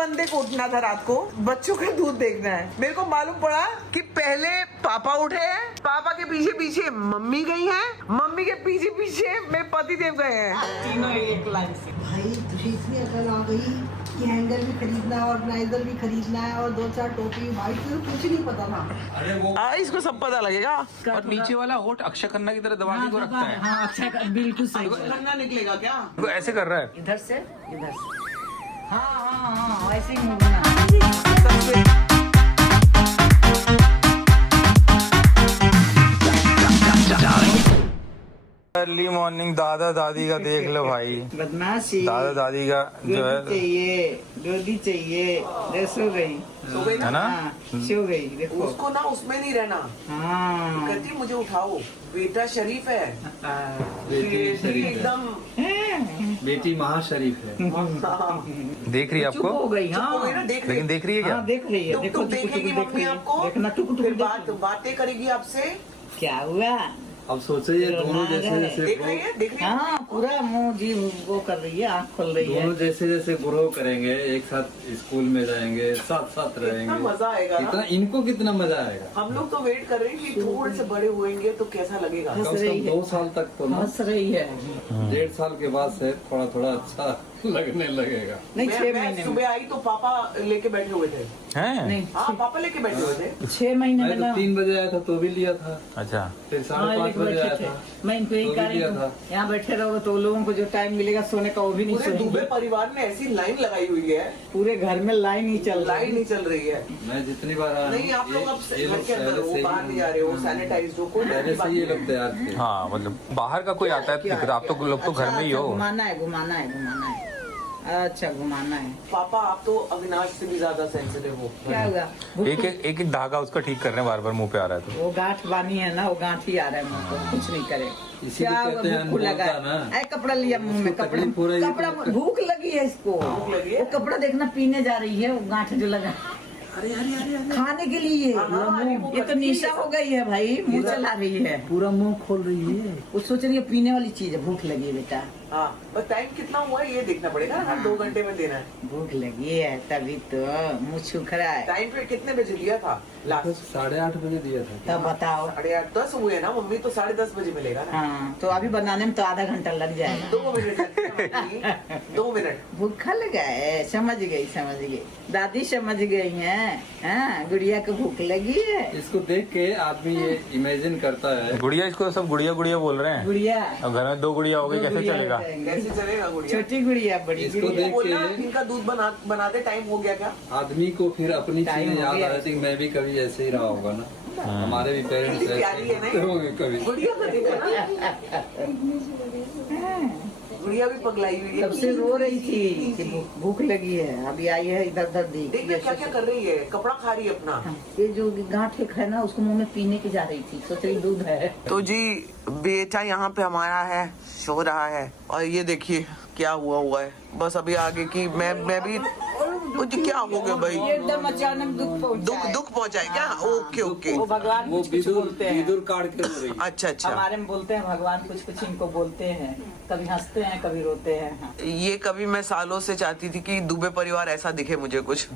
बंदे को उठना था रात को, बच्चों का दूध देखना है। मेरे को मालूम पड़ा कि पहले पापा उठे हैं, पापा के पीछे पीछे मम्मी गई है, मम्मी के पीछे पीछे मेरे पति देव गए हैं। तीनों एक लाइन से। भाई तुझे इतनी अकल आ गई कि हैंगर भी खरीदना है, ऑर्गेनाइजर भी खरीदना है और 2-4 टोपी। भाई तुझे कुछ नहीं पता था। अरे वो इसको सब पता लगेगा। और नीचे वाला होठ अक्षय खन्ना की तरह दबा के को रखता है। हाँ अच्छा, बिल्कुल सही। खन्ना निकलेगा क्या? वो ऐसे कर रहा है। इधर से इधर से। हाँ ऐसे ही मूवमेंट। अर्ली मॉर्निंग दादा दादी का देख लो भाई। बदमाशी। दादा दादी का जो है चाहिए, गोदी चाहिए। सो गई, है ना, सो गई। देखो उसको ना उसमें नहीं रहना। हाँ कहती मुझे उठाओ, बेटा शरीफ है, बेटी शरीफ है, एकदम बेटी महाशरीफ है। देख रही है चुप हो आपको, गई। चुप हो गई ना, हाँ देख लेकिन देख रही है क्या? हाँ देख रही है। टुक देखो टुक देखेगी देख मम्मी रही है। आपको, देखना टुक फिर टुक बातें करेगी आपसे। क्या हुआ? अब सोचो ये दोनों जैसे जैसे देख रही है, देख रही है। हाँ पूरा मुंह जी वो कर रही है, आँख खोल रही है। दोनों जैसे जैसे ग्रो करेंगे, एक साथ स्कूल में जाएंगे, साथ साथ कितना रहेंगे, मजा आएगा ना। इतना इनको कितना मजा आएगा। हम लोग तो वेट कर रहे हैं कि थोड़े से बड़े होंगे तो कैसा लगेगा। कम से कम 2 साल तक तो ना, हंस रही है। 1.5 साल के बाद से थोड़ा थोड़ा अच्छा लगने लगेगा। नहीं 6 मैं महीने में। सुबह आई तो पापा लेके बैठे हुए थे। हैं? नहीं हाँ पापा लेके बैठे हुए थे। 6 महीने में मैं ना। तो 3 बजे आया था तो भी लिया था, अच्छा, फिर हाँ 5:30 बजे बैठे आया थे। था मैं इनको यही तो कह भी रही लिया हूँ, था। यहाँ बैठे रहोगे तो लोगों को जो टाइम मिलेगा सोने का वो भी नहीं पूरे दुबे सोएंगे। परिवार ने ऐसी लाइन लगाई हुई है, पूरे घर में लाइन ही चल रही लाइन नहीं चल रही है। मैं जितनी बार आया नहीं आप लोग अब ये घर लोग के अंदर पहले हो, से ही- बाहर नहीं जा रहे हो, सैनिटाइज हो, कोई पहले से ये लोग तैयार थे। हाँ मतलब बाहर का कोई आता है तो आप तो लोग तो घर में ही हो। घुमाना है घुमाना है घुमाना है। अच्छा घुमाना है। पापा आप तो अविनाश से भी ज्यादा सेंसिटिव हो। क्या हुआ? एक एक धागा उसका ठीक कर रहे हैं, बार बार मुंह पे आ रहा है तो। वो गांठ बानी है ना, वो गांठ ही आ रहा है मुंह को, कुछ नहीं करे। इसीलिए क्या कहते हैं भूख लगा अनबोलता ना। है? कपड़ा लिया मुंह में, उसको कपड़ा तकलीफ हो रही है कपड़ा तो- भूख लगी है इसको। भूख लगी है? वो कपड़ा देखना पीने जा रही है, वो गांठ जो लगा अरे अरे अरे अरे खाने के लिए। अरे वो ये तो निशा हो गई है भाई, मुंह चला रही है, पूरा मुंह खोल रही है। वो सोच रही है पीने वाली चीज है, भूख लगी है बेटा। हाँ पर टाइम कितना हुआ है ये देखना पड़ेगा ना, 2 घंटे में देना है। भूख लगी है तभी तो मुंह सूख रहा है। टाइम पे कितने बजे लिया था लास्ट? 8:30 बजे दिया था। तब बताओ। 8:30 10 हुए ना मम्मी, तो 10:30 बजे मिलेगा ना। हाँ तो अभी बनाने में तो आधा घंटा लग जाएगा। 2 मिनट लगते हैं मम्मी, 2 मिनट। भूखा लगा है, समझ गई दादी समझ गई हैं। हाँ गुड़िया को भूख लगी है। इसको देख के आदमी ये इमेजिन करता है। गुड़िया, इसको सब गुड़िया गुड़िया बोल रहे हैं। गुड़िया अब घर में 2 गुड़िया हो गई, दो कैसे गुड़िया चलेगा? बताएंगे। कैसे चलेगा गुड़िया? छोटी गुड़िया बड़ी इसको गुड़िया। देख बोलना के इनका दूध बनाते टाइम हो गया क्या? आदमी को फिर अपनी टाइम चीजें हो याद गया। आ जाती कि मैं भी कभी ऐसे ही रहा होगा ना। हमारे भी पेरेंट्स कितनी प्यारी है ऐसे ना? होंगे कभी। गुड़िया को देखो ना, गुड़िया भी पगलाई हुई है। तब से रो रही थी कि भूख लगी है, अभी आई है इधर उधर देख क्या क्या कर रही है, कपड़ा खा रही है अपना। ये जो गांठ एक है ना, उसको मुंह में पीने की जा रही थी, सोच रही दूध है। तो जी बेटा यहाँ पे हमारा है, सो रहा है, और ये देखिए क्या हुआ है। बस अभी आगे की मैं भी कुछ क्या हो गया भाई, ये एकदम अचानक दुख पहुँचा है क्या? ओके ओके, वो भगवान वो कुछ बोलते हैं। विदुर काट के रो रही है। अच्छा अच्छा। हमारे में बोलते हैं भगवान कुछ इनको बोलते हैं, कभी हंसते हैं कभी रोते हैं। ये कभी मैं सालों से चाहती थी कि दुबे परिवार ऐसा दिखे मुझे कुछ।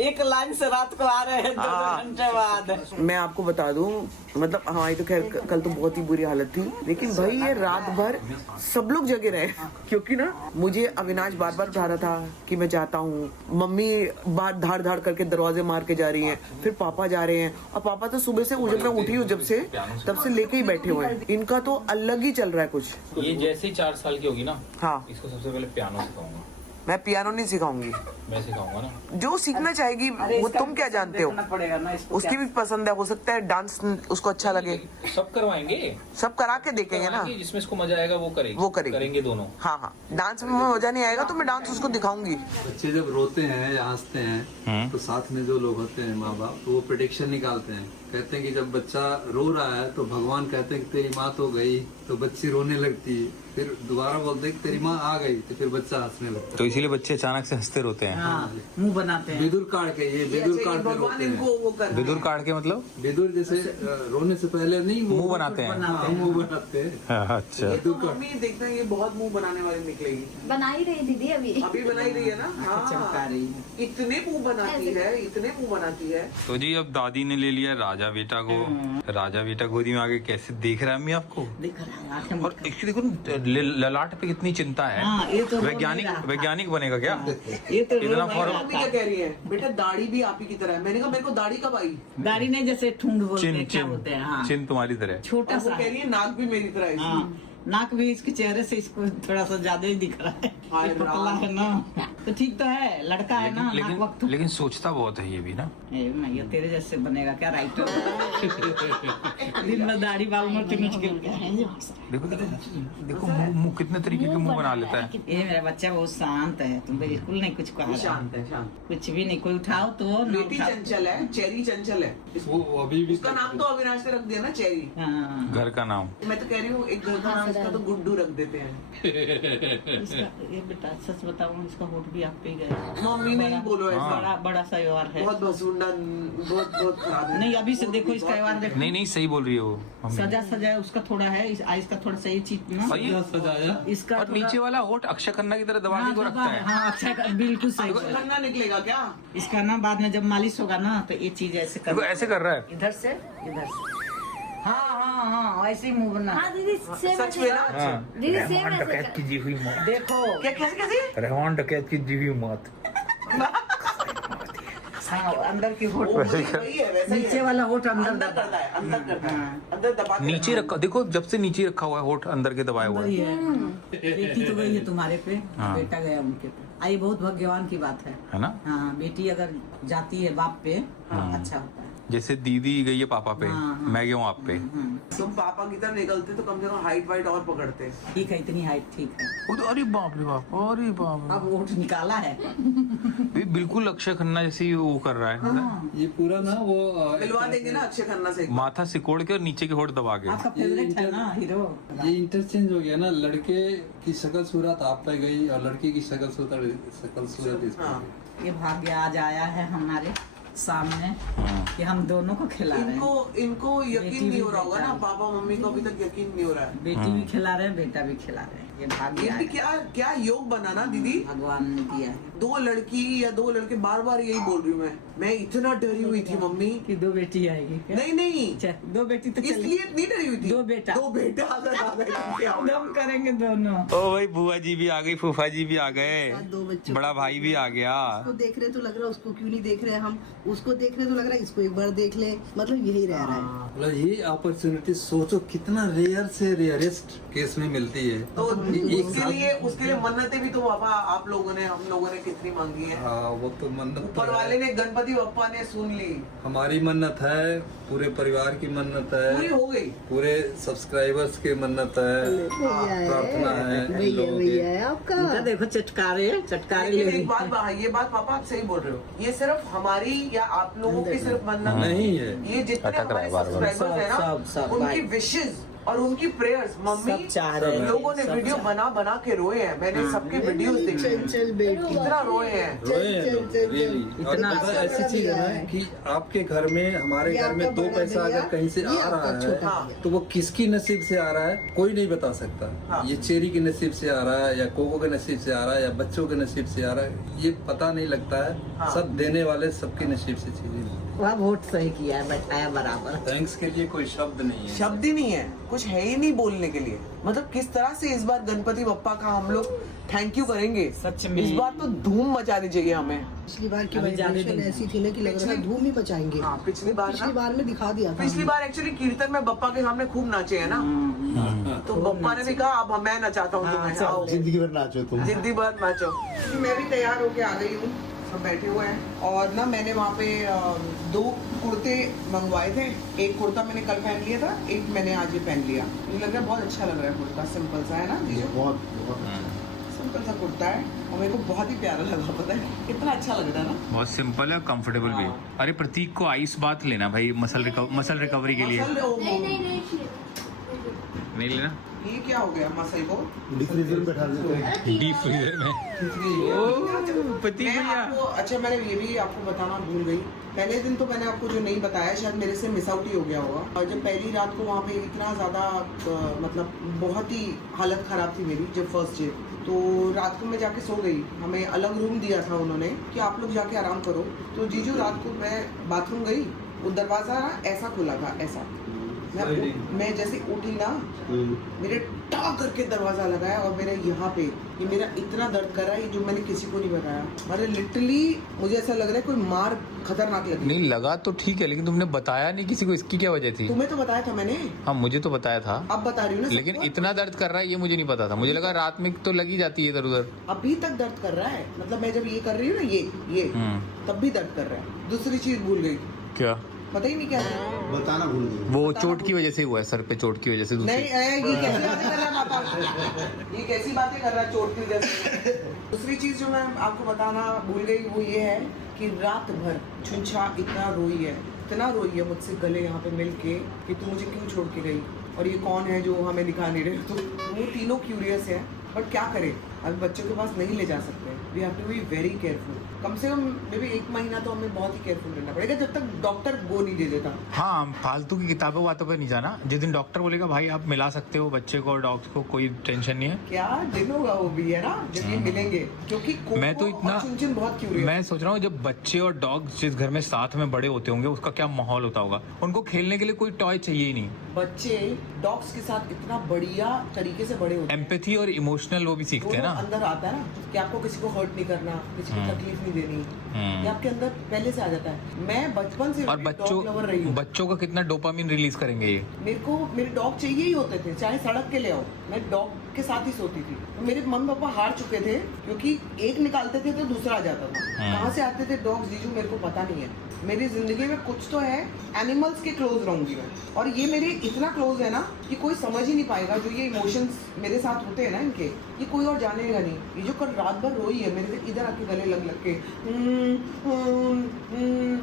एक लाइन से रात को आ रहे हैं 2 घंटे बाद। मैं आपको बता दूं, मतलब हमारी तो खैर कल तो बहुत ही बुरी हालत थी, लेकिन भाई ये रात भर सब लोग जगे रहे, क्योंकि ना मुझे अविनाश बार बार उठा रहा था कि मैं जाता हूँ, मम्मी बाहर धाड़ धाड़ करके दरवाजे मार के जा रही हैं, फिर पापा जा रहे हैं, और पापा तो सुबह से जब मैं उठी हूँ जब से तब से लेके ही बैठे हुए हैं। इनका तो अलग ही चल रहा है कुछ। ये जैसे ही 4 साल की होगी ना, हाँ इसको सबसे पहले पियानो सिखाऊंगा। मैं पियानो नहीं सिखाऊंगी, मैं सिखाऊंगा ना। जो सीखना चाहेगी वो तुम क्या जानते हो, पड़ेगा ना इसको। उसकी भी पसंद है, हो सकता है डांस उसको अच्छा लगे, सब करवाएंगे, सब करा के देखेंगे ना। जिसमें इसको मजा आएगा वो करेगी, करेंगे दोनों। हाँ हाँ, डांस में मजा नहीं आएगा तो मैं डांस उसको दिखाऊंगी। बच्चे जब रोते हैं या हंसते हैं तो साथ में जो लोग होते हैं माँ बाप, तो वो प्रेडिक्शन निकालते हैं। कहते हैं कि जब बच्चा रो रहा है तो भगवान कहते हैं कि तेरी माँ तो गई, तो बच्ची रोने लगती है, फिर दोबारा बोलते हैं कि तेरी माँ आ गई, तो फिर बच्चा हंसने लगता है। तो इसीलिए बच्चे अचानक से हंसते रोते हैं। हाँ, मुंह बनाते हैं। बिदुर काट के, ये बिदुर काट के भगवान रोते इनको हैं। वो कर रहा बिदुर है। काट के मतलब बिदुर जैसे रोने से पहले नहीं वो मुंह बनाते हैं। हाँ, मुंह बनाते हैं। अच्छा। ये तो मम्मी देखना ये बहुत मुंह बनाने वाली निकलेगी। बना ही रही दीदी अभी। अभी बनाई रही है ना। चमका हाँ रही है। इतने मुंह बनाती है, इतने मुंह बनाती है। तो जी अब दादी ने ले लिया राजा बेटा को। राजा बेटा गोदी में आके कैसे देख रहा है अम्मी आपको? दिख रहा है, आंखें और एक्चुअली देखो ना, ललाट पे कितनी चिंता है। हाँ, ये तो रो नहीं वैज्ञानिक रहा था। वैज्ञानिक बनेगा क्या? ये तो रो इतना नहीं फौरन- रहा मम्मी था। क्या कह रही है, बेटा दाढ़ी भी आप ही की तरह है। मैंने कहा मेरे को दाढ़ी कब आई? दाढ़ी नहीं, जैसे ठुंड बोलते चिन हैं, क्या बोलते हैं? हाँ, चिन तुम्हारी तरह। छोटा और वो सा कह है। रही है नाक भी मेरी तरह है। हाँ, नाक भी इसके चेहरे से इसको थोड़ा सा ज्यादा ही दिख रहा है। हाय ये पतला राम। है ना, तो ठीक तो है, लड़का है ना, नाक लेकिन वक्त। लेकिन सोचता बहुत है ये भी ना। ये तेरे जैसे बनेगा क्या राइटर? दिन में दाढ़ी बाल में चुनुच के देखो देखो देखो मुंह कितने तरीके के मुंह बना लेता है। ये मेरा बच्चा बहुत शांत है, तुम बिल्कुल नहीं कुछ कहा रहा। शांत है, शांत। कुछ भी नहीं, कोई उठाओ तो ना बेटी उठाओ। चंचल है, चेरी चंचल है। वो अभी भी उसका नाम तो अविनाश से रख दिया ना, चेरी। हाँ, घर का नाम। मैं तो कह रही हूँ एक घर का नाम इसका तो गुड्डू रख देते हैं। इसका ये बेटा सच बताऊं, इसका होठ भी आप पे ही गया। मम्मी नहीं बोलो ऐसा। बड़ा बड़ा सा व्यवहार है। बहुत भसूंडा, बहुत बहुत खराब है। नहीं, अभी से देखो इसका व्यवहार देखो। नहीं नहीं सही बोल रही है वो मम्मी। सजा सजाया उसका थोड़ा है, इसका थोड़ा सा ये चीज ना, और ये- सजाया। इसका और थोड़ा- नीचे वाला होठ अक्षय खन्ना की तरह दबा के को हाँ, रखता है। हाँ, अच्छा बिल्कुल सही कुछ बोला। खन्ना निकलेगा क्या? इसका ना बाद में जब मालिश होगा ना, तो ये चीज ऐसे देखो कर, ऐसे कर रहा है। इधर से इधर से। हाँ हाँ हाँ, ऐसे ही मुंह बनना। हाँ दीदी सेम सच में ना? हाँ। दीदी सेम रहमान ऐसे डकैत कर। की जी हुई मौत। देखो क्या कैसे कैसे? रहमान डकैत की जी हुई मौत। हाँ, अंदर की होठ, वो वही है, वैसा ही नीचे है। वाला होठ अंदर अंदर करता है, अंदर करता है, हाँ। अंदर दबा के नीचे रखा देखो, जब से नीचे रखा हुआ है होठ अंदर के दबाए हुआ वही है। है। बेटी तो गई है तुम्हारे पे, हाँ। बेटा गया उनके पे। आई बहुत भाग्यवान की बात है ना? हाँ, बेटी अगर जाती है बाप पे, अच्छा होता है। जैसे दीदी गई है पापा पे, हाँ, हाँ। मैं गया हूँ आप पे। तुम पापा की तरफ निकलते तो कम से कम हाइट वाइट और पकड़ते। ठीक है, इतनी हाइट ठीक है। वो तो अरे बाप रे बाप, अरे बाप अब होठ निकाला है। रे। ये बिल्कुल अक्षय खन्ना जैसे ही वो कर रहा है। हाँ, ये पूरा ना वो मिलवा देंगे ना अक्षय खन्ना से। माथा सिकोड़ के और नीचे के होठ दबा के। आपका फेवरेट है ना हीरो। ये इंटरचेंज हो गया ना, लड़के की शक्ल सूरत आप पे गई और लड़की की शक्ल सूरत इस पे हाँ। गई। ये भाग्य आज आया है हमारे सामने हाँ। कि हम दोनों को खिला रहे हैं। इनको बेटी यकीन नहीं भी हो रहा होगा ना, बेटा। पापा मम्मी को अभी तक यकीन नहीं हो रहा है। बेटी भी खिला रहे हैं, बेटा भी खिला रहे हैं। ये भाग्य ये भी आया। क्या क्या योग बना ना दीदी। भगवान ने दिया है 2 लड़की या 2 लड़के, बार बार यही बोल रही हूँ मैं इतना डरी हुई थी मम्मी। कि 2 बेटी आएगी क्या? नहीं नहीं, अच्छा, 2 बेटी तो चली। इसलिए इतनी डरी हुई थी। 2 बेटा। 2 बेटा अगर आ गए तो क्या होगा? दम करेंगे दोनों। ओ भाई बुआ जी भी आ गई, फूफा जी भी आ गए, 2 बच्चों बड़ा भाई भी आ गया। उसको देख रहे तो लग रहा है उसको क्यों नहीं देख रहे हम, उसको देख रहे तो लग रहा है इसको एक बार देख ले, मतलब यही रह रहा है। मतलब ये अपॉर्चुनिटी सोचो कितना रेयर से रेयरेस्ट केस में मिलती है। तो एक उसके लिए मन्नतें भी तो पापा आप लोगों ने, हम लोगों ने कितनी मांगी है। हाँ, वो तो मन्नत तो ऊपर वाले है। ने, गणपति बप्पा ने सुन ली, हमारी मन्नत है, पूरे परिवार की मन्नत पूरी है, हो गई। पूरे सब्सक्राइबर्स की मन्नत है, प्रार्थना है इन लोगों की। इनका देखो चटकारे चटकारे ले लेकिन रही एक बात, ये बात पापा आप सही बोल रहे हो, ये सिर्फ हमारी या आप लोगों की सिर्फ मन्नत नहीं है। ये जितने अटक रहा हमारे है बार-बार। सब्सक्राइबर्स हैं ना, सब उनकी भाई। विशेज और उनकी प्रेयर्स, मम्मी सब चाह रहे हैं, लोगों ने सब वीडियो चाह- बना बना के रोए हैं। मैंने सबके वीडियोस देखे हैं, कितना रोए हैं। रोए हैं लोग, really। और इतना पता है, ऐसी चीज है ना कि आपके घर में, हमारे घर में 2 पैसा अगर कहीं से आ रहा है तो वो किसकी नसीब से आ रहा है कोई नहीं बता सकता। हाँ। ये चेरी के नसीब से आ रहा है या कोको के नसीब से आ रहा है या बच्चों के नसीब से आ रहा है, ये पता नहीं लगता है। हाँ। सब देने वाले सबके नसीब से चीजें मिलती वह वोट सही किया है, बैठाया बराबर। हैं। थैंक्स के लिए कोई शब्द नहीं है। शब्द ही नहीं है, कुछ है ही नहीं बोलने के लिए। मतलब किस तरह से इस बार गणपति बप्पा का हम लोग थैंक यू करेंगे। सच में। इस बार तो धूम मचानी चाहिए हमें। पिछली बार की वाइब्रेशन ऐसी थी ना कि लग रहा था धूम ही मचाएंगे। हाँ, पिछली बार में दिखा दिया था। पिछली बार एक्चुअली कीर्तन में बप्पा के सामने खूब नाचे है ना, तो बप्पा ने भी कहा अब मैं नचाता हूँ तुम्हें, आओ जिंदगी भर नाचो तुम। जिद्दी बात नाचो। मैं भी तैयार होके आ गई हूँ, सब बैठे हुए हैं। और ना मैंने वहाँ पे 2 कुर्ते मंगवाए थे। एक कुर्ता मैंने कल पहन लिया था, एक मैंने आज ही पहन लिया। मुझे लग रहा है बहुत अच्छा लग रहा है कुर्ता, सिंपल सा है ना जीजू? बहुत बहुत सिंपल सा कुर्ता है और मेरे को बहुत ही प्यारा लगा, पता है कितना अच्छा लग रहा है ना। बहुत सिंपल है, कंफर्टेबल भी। हाँ। अरे प्रतीक को आइस बात लेना भाई, मसल रिकवरी के लिए। मसल नहीं नहीं नहीं नहीं लेना? ये क्या हो गया मसल को? डिफ्रीजर में बैठा देते हैं। डीप फ्रीजर में ओ पति मैं भैया आपको अच्छा मैंने ये भी आपको बताना भूल गई। पहले दिन तो मैंने आपको जो नहीं बताया शायद मेरे से मिस आउट ही हो गया होगा। और जब पहली रात को वहाँ पे इतना ज़्यादा मतलब बहुत ही हालत ख़राब थी मेरी जब फर्स्ट डे, तो रात को मैं जाके सो गई। हमें अलग रूम दिया था उन्होंने कि आप लोग जाके आराम करो। तो जीजू रात को मैं बाथरूम गई, वो दरवाज़ा ऐसा खुला था ऐसा। मैं जैसे उठी ना मेरे टॉक करके दरवाजा लगाया और मेरे यहाँ पे ये मेरा इतना दर्द कर रहा है जो मैंने किसी को नहीं बताया। अरे लिटरली मुझे ऐसा लग रहा है कोई मार खतरनाक लगी। नहीं लगा तो ठीक है, लेकिन तुमने बताया नहीं किसी को, इसकी क्या वजह थी? तुम्हें तो बताया था मैंने। हाँ मुझे तो बताया था, अब बता रही हूँ ना। लेकिन इतना दर्द कर रहा है ये मुझे नहीं पता था। मुझे लगा रात में तो लगी जाती है इधर उधर। अभी तक दर्द कर रहा है, मतलब मैं जब ये कर रही हूँ ना ये तब भी दर्द कर रहा है। दूसरी चीज भूल गई, क्या पता ही नहीं क्या है। बताना भूल गई। वो चोट की वजह से हुआ है, सर पे चोट की वजह से। नहीं ये कैसी बातें कर रहा है पापा, ये कैसी बातें कर रहा है चोट की वजह से। दूसरी चीज जो मैं आपको बताना भूल गई वो ये है कि रात भर छुंछा इतना रोई है, इतना रोई है मुझसे गले यहाँ पे मिल के कि तू मुझे क्यों छोड़ के गई और ये कौन है जो हमें दिखा नहीं रहे। तो वो तीनों क्यूरियस है, बट क्या करें अभी बच्चों के पास नहीं ले जा सकते। We have to be very careful. कम से कम मे बी 1 महीना तो हमें बहुत ही केयरफुल रहना पड़ेगा जब तक डॉक्टर गो नहीं दे देता। हाँ फालतू की किताबों बातों पे नहीं जाना। जिस दिन डॉक्टर बोलेगा भाई आप मिला सकते हो बच्चे को और डॉग्स को, कोई टेंशन नहीं है। क्या दिन होगा वो भी है ना जब ये मिलेंगे, क्योंकि मैं तो इतना चुनचुन बहुत क्यूरियस। मैं सोच रहा हूँ जब बच्चे और डॉग्स जिस घर में साथ में बड़े होते होंगे उसका क्या माहौल होता होगा। उनको खेलने के लिए कोई टॉय चाहिए ही नहीं। बच्चे डॉग्स के साथ इतना बढ़िया तरीके से बड़े होते हैं। एम्पैथी और इमोशनल वो भी सीखते हैं ना। अंदर आता है ना कि आपको किसी को हर्ट नहीं करना, किसी को तकलीफ नहीं देनी, ये आपके अंदर पहले से आ जाता है। मैं बचपन से और डॉग लवर रही हूँ। बच्चों का कितना डोपामिन रिलीज करेंगे ये। मेरे को मेरे डॉग चाहिए ही होते थे, चाहे सड़क के ले आओ, मैं डॉग के साथ ही सोती थी। तो मेरे मम्मी पापा हार चुके थे क्योंकि एक निकालते थे तो दूसरा आ जाता था। कहाँ से आते थे डॉग्स जीजू मेरे को पता नहीं है। मेरी जिंदगी में कुछ तो है, एनिमल्स के क्लोज रहूंगी मैं, और ये मेरे इतना क्लोज है ना कि कोई समझ ही नहीं पाएगा। जो ये इमोशंस मेरे साथ होते हैं ना इनके, ये कोई और जानेगा नहीं। ये जो कल रात भर रोई है मेरे से, इधर आके गले लग के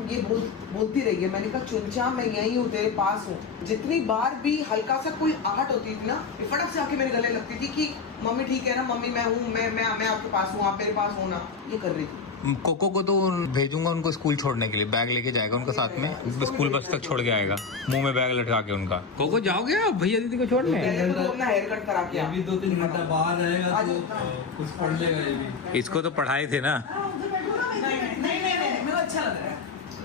ये बोलती रही है। मैंने कहा चुनचा मैं यही हूँ, तेरे पास हूँ। जितनी बार भी हल्का सा कोई आहट होती थी ना, ये फटक से आके मेरे गले लगती थी कि मम्मी ठीक है ना, मम्मी मैं हूँ, मैं आपके पास हूँ, आप मेरे पास हो ना। ये कर रही थी। कोको को तो भेजूंगा उनको स्कूल छोड़ने के लिए, बैग लेके जाएगा उनका साथ में, स्कूल बस तक छोड़ के आएगा, मुंह में बैग लटका के उनका। कोको जाओगे आप भैया दीदी को छोड़ने? पहले तो अपना हेयर कट करा के आ। अभी 2-3 घंटा बाहर रहेगा तो कुछ पढ़ लेगा ये भी। इसको तो पढ़ाए थे ना। नहीं मेरे को अच्छा लग रहा है।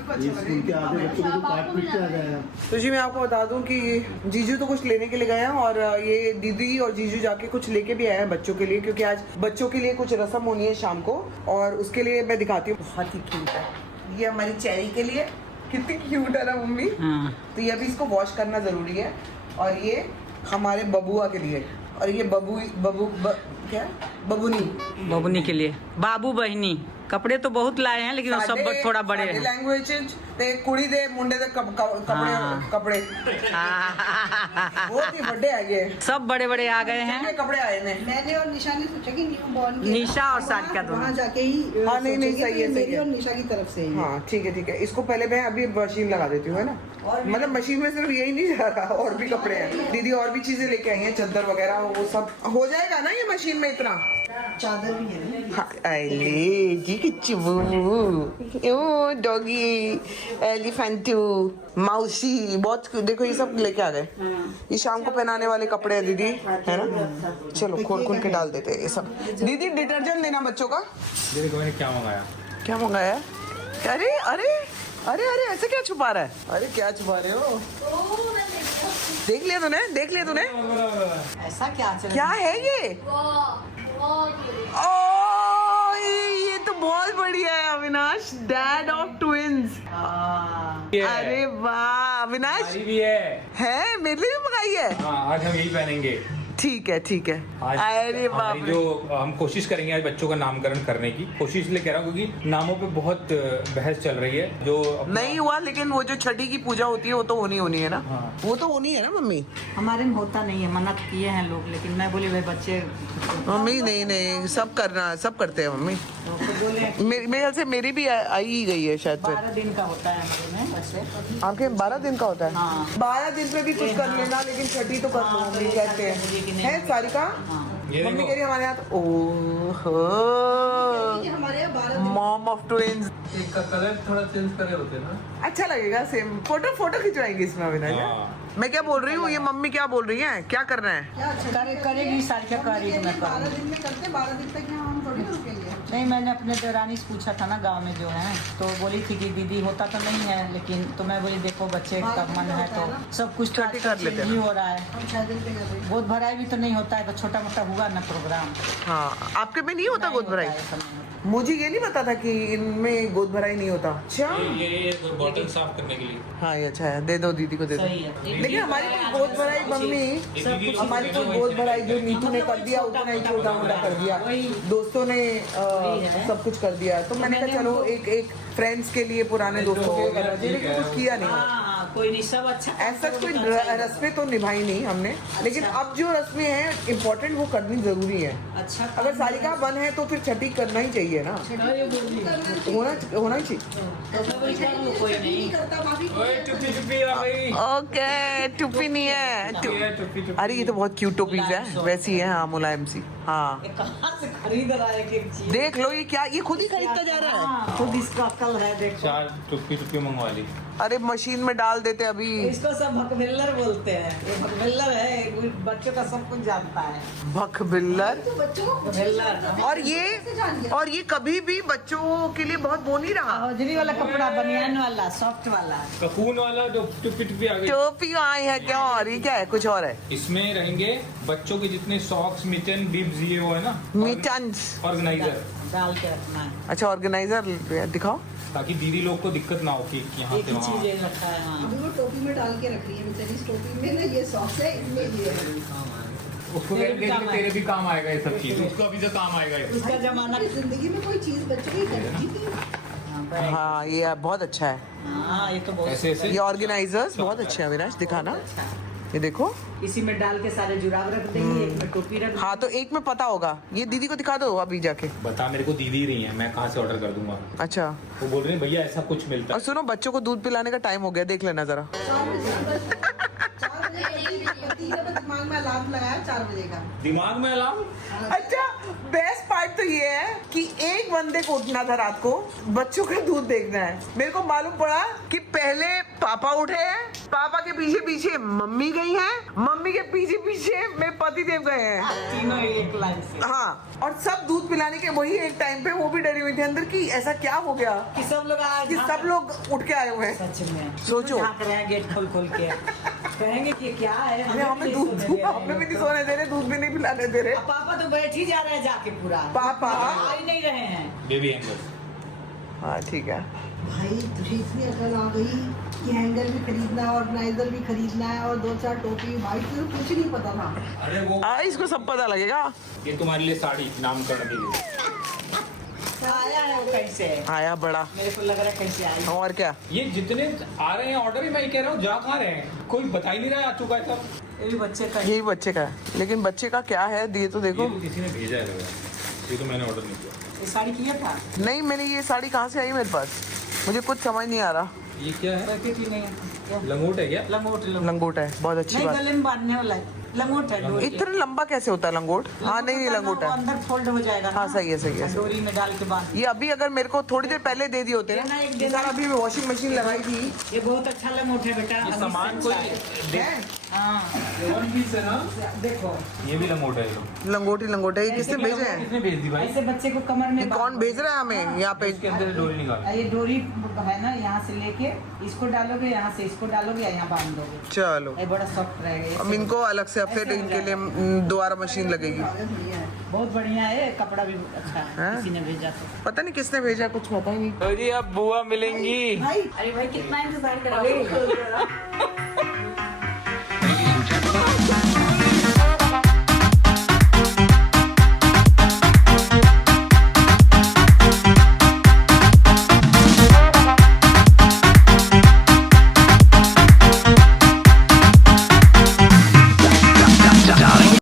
स्कूल के आगे बच्चों को तो काट पीट के आ जाएगा। तो जी मैं आपको बता दूं कि जीजू तो कुछ लेने के लिए गए हैं और ये दीदी और जीजू जाके कुछ लेके भी आए हैं बच्चों के लिए, क्योंकि आज बच्चों के लिए कुछ रस्म होनी है शाम को, और उसके लिए मैं दिखाती हूँ। बहुत ही क्यूट है ये हमारी चेरी के लिए, कितनी क्यूट है ना मम्मी। तो ये अभी इसको वॉश करना जरूरी है। और ये हमारे बबुआ के लिए, और ये क्या बबुनी के लिए, बाबू बहनी कपड़े तो बहुत लाए हैं लेकिन वो सब थोड़ा बड़े हैं। लैंग्वेज ते कुड़ी दे मुंडे दे कपड़े बहुत ही बड़े आ गए, सब बड़े बड़े आ गए हैं। कपड़े आए हैं। मैंने और निशा ने सोचा कि न्यू बॉर्न निशा और सारिका दोनों वहाँ जाके ही हाँ नहीं सोचेंगे, सही है, तो सही मेरी है। और निशा की तरफ से ही। हाँ ठीक है। इसको पहले मैं अभी मशीन लगा देती हूँ, है ना। मतलब मशीन में सिर्फ यही नहीं जा रहा, और भी कपड़े हैं। दीदी और भी चीजें लेके आई हैं, चादर वगैरह, वो सब हो जाएगा ना ये मशीन में इतना। चादर भी है ना। हाँ, अले जी किच्चू ओ डॉगी एलिफेंटू माउसी बहुत देखो ये सब लेके आ गए। ये शाम को पहनाने वाले कपड़े हैं दीदी, है ना। चलो खोल के डाल देते हैं ये सब। दीदी डिटर्जेंट देना बच्चों का। देखो मैंने क्या मंगाया। क्या मंगाया? अरे अरे अरे अरे ऐसे क्या छुपा रहा है? अरे क्या छुपा रहे हो? देख लिया तूने? ऐसा क्या है ये? ओ ये तो बहुत बढ़िया है अविनाश, डैड ऑफ ट्विंस। अरे वाह अविनाश भी है, मेरे लिए भी मंगाई है। हाँ आज हम यही पहनेंगे। ठीक है आज अरे बाप हमारी रे। जो हम कोशिश करेंगे आज बच्चों का नामकरण करने की कोशिश इसलिए कह रहा हूँ क्योंकि नामों पे बहुत बहस चल रही है। जो नहीं हुआ, लेकिन वो जो छठी की पूजा होती है वो तो होनी है ना। हाँ। वो तो होनी है ना मम्मी। हमारे में होता नहीं है, मन्नत किए हैं लोग, लेकिन मैं बोली भाई बच्चे मम्मी नहीं सब करते हैं मम्मी। मेरे ख्याल से मेरी भी आई ही गई है शायद। 12 दिन का होता है हमारे में वैसे। आपके 12 दिन का होता है? हाँ। 12 दिन पे भी कुछ कर लेना, लेकिन छठी तो कर लो मम्मी कहते हैं। लेकिन है सारिका। मम्मी कह रही हमारे यहाँ तो ये हमारे यहाँ 12 दिन मॉम ऑफ ट्विंस। एक का कलर थोड़ा चेंज करे होते ना। अच्छा लगेगा सेम। फोटो खिंचवाएंगे इसमें अविनाश। मैं क्या बोल रही हूँ, ये मम्मी क्या बोल रही है, क्या कर रहे हैं? क्या अच्छा करेगी सारिका करेगी। 12 दिन में करते, 12 दिन तक यहाँ हम थोड़ी रुकेंगे। नहीं, मैंने अपने देवरानी से पूछा था ना गांव में जो है, तो बोली थी कि दीदी होता तो नहीं है, लेकिन तो मैं बोली देखो बच्चे का मन है तो सब कुछ छठी कर लेते हैं। ही हो रहा है। हम 6 दिन पे कर रहे हैं। गोद भराई भी तो नहीं होता है, तो छोटा मोटा हुआ ना प्रोग्राम। हाँ, आपके में नहीं होता गोद भराई? नहीं होता है, ऐसा नहीं होता। मुझे ये नहीं पता था कि इनमें गोद भराई नहीं होता। अच्छा ये बॉटल साफ करने के लिए। हाँ, ये अच्छा है, दे दो दीदी को, दे दो। सही है। लेकिन हमारी कोई गोद भराई मम्मी, हमारी कोई गोद भराई जो नीतू ने कर दिया उतना ही छोटा मोटा कर दिया, दोस्तों ने सब कुछ कर दिया। तो मैंने कहा चलो एक फ्रेंड्स के लिए, पुराने दोस्तों के लिए करना चाहिए, लेकिन कुछ किया नहीं। हाँ, कोई नहीं, सब अच्छा। ऐसा कोई रस्में तो निभाई नहीं हमने, लेकिन अब जो रस्में हैं इम्पोर्टेंट वो करनी जरूरी है। अच्छा, अगर सारिका बन है तो फिर छठी करना ही चाहिए ना, होना ही चाहिए। कोई नहीं करता भाभी टुप्पी आ गई। ओके, टोपी नहीं है। अरे ये तो बहुत क्यूट टोपीज है, वैसी है। हाँ, मुलायम सी। हाँ, कहाँ से खरीद रहा है एक चीज? देख लो ये क्या, ये खुद ही खरीदता जा रहा है। हाँ, खुद इसका अकल है, देखो। 4 टुप्पी मंगवा ली। अरे मशीन में डाल देते अभी। इसको सब भकबिल्लर बोलते हैं। ये भकबिल्लर है, कोई बच्चों का सब कुछ जानता है। भकबिल्लर। तो बच्चों को भकबिल्लर। और ये कभी भी बच्चों के लिए बहुत वो नहीं रहा। हौजरी वाला कपड़ा, बनियान वाला, सॉफ्ट वाला। कपून वाला जो टुप्पी आ गई। टोपी आई है क्या? और ये क्या है? कुछ और है? इसमें रहेंगे बच्चों के जितने सॉक्स, मिटन, बिब्स, ये वो है ना, मिटन्स। ऑर्गेनाइजर, डाल के रखना है। अच्छा, ऑर्गेनाइजर दिखाओ। ताकि दीदी लोग को दिक्कत ना हो कि यहाँ एक से ही चीज वहाँ। ये रखा है। हाँ। अभी वो टोपी में डाल के रख रही है बेचारी। इस टोपी में ना ये सॉक्स है, इनमें ये है। उसको कहेंगे कि तेरे भी काम आएगा ये सब चीज, उसको अभी तो काम आएगा ये। उसका जमाना। अपनी जिंदगी में कोई चीज बच्चों की करनी थी। हाँ, बैग। हाँ, ये बहुत अच्छा है। हाँ, ये तो बहुत ऐसे ऐसे ये ऑर्गेनाइजर्स बहुत अच्छे हैं अविनाश, दिखाना। अच्छा। ये देखो। इसी में डाल के सारे जुराब रख देंगे, एक में टोपी रख हाँ, तो एक में पता होगा। ये दीदी को दिखा दो अभी जाके। बता, मेरे को दीदी रही है, मैं कहाँ से ऑर्डर कर दूंगा। अच्छा, वो बोल रहे हैं भैया ऐसा कुछ मिलता और है। सुनो, बच्चों को दूध पिलाने का टाइम हो गया, देख लेना जरा। 4 बजे दिमाग में अलार्म लगाया 4 बजे का। दिमाग में अलार्म। अच्छा, बेस्ट पार्ट तो ये है कि एक बंदे को उठना था रात को, बच्चों का दूध देखना है। मेरे को मालूम पड़ा कि पहले पापा उठे हैं, पापा के पीछे पीछे मम्मी गई है, मम्मी के पीछे पीछे मेरे पति देव गए हैं। तीनों एक लाइन से। हाँ, और सब दूध पिलाने के वही एक टाइम पे, वो भी डरी हुई थी अंदर की ऐसा क्या हो गया कि सब लोग आज कि सब लोग उठ के आए हुए हैं। सच में सोचो। झांक रहे हैं गेट खोल खोल के, कहेंगे कि क्या है, अरे हमें दूध, हमें भी नहीं सोने दे रहे, दूध भी नहीं पिलाने दे रहे। अब पापा तो बैठ ही जा रहे हैं जाके पूरा। पापा। आ ही नहीं रहे हैं। Baby angle. हाँ, ठीक है। भाई तुझे इतनी अकल आ गई कि हैंगर भी खरीदना है, ऑर्गेनाइजर भी खरीदना है, और 2-4 टोपी। भाई तुझे कुछ नहीं पता था। अरे वो इसको सब पता लगेगा। ये तुम्हारे लिए साड़ी नामकरण के लिए। आया है वो कैसे? आया बड़ा। मेरे को लग रहा है कैसे आया। और क्या? ये जितने आ रहे हैं ऑर्डर ही मैं कह रहा हूँ, जा कहाँ रहे हैं, कोई बता ही नहीं रहा है आ चुका है सब। ये भी बच्चे का यही बच्चे का है, लेकिन बच्चे का क्या है ये तो देखो। ये तो किसी ने भेजा है लग रहा है। ये तो मैंने ऑर्डर नहीं किया। ये साड़ी किया था। नहीं, मैंने ये साड़ी कहाँ से आई मेरे पास, मुझे कुछ समझ नहीं आ रहा। ये क्या है? पैकेट ही नहीं है। लंगोट है क्या? लंगोट लंगोट है, बहुत अच्छी नहीं, बात। गले में बांधने वाला है। लंगोट है, डोरी है। इतना लंबा कैसे होता है लंगोट? हाँ, नहीं लंगोट वो है। अंदर फोल्ड हो जाएगा ना। हाँ, सही है, सही है। डोरी में डाल के बांध। ये अभी अगर मेरे को थोड़ी देर पहले दे दिए होते देना ना, एक ये देना। सारा अभी वॉशिंग मशीन लगाई थी। ये बहुत अच्छा लंगोट है बेटा। ये अभी सामान से कोई अच्छा है। हाँ, वन पीस है ना? देखो ये भी लंगोट है। ये तो। लंगोट है। ये किसने भेजे हैं? किसने भेज दी भाई? ऐसे बच्चे को कमर में ये कौन भेज रहा है हमें यहाँ पे? इसके अंदर डोरी निकाल। ये डोरी है ना, यहाँ से लेके इसको डालोगे, यहाँ से इसको डालोगे, यहाँ बांध दोगे। चलो, ये बड़ा सॉफ्ट रहेगा। अब इनको अलग से फिर इनके लिए दोबारा मशीन लगेगी। बहुत बढ़िया है, कपड़ा भी अच्छा है। हाँ? किसी ने भेजा तो। पता नहीं किसने भेजा, कुछ पता ही नहीं। तो जी अब बुआ मिलेंगी। भाई अरे भाई कितना इंतजार करा।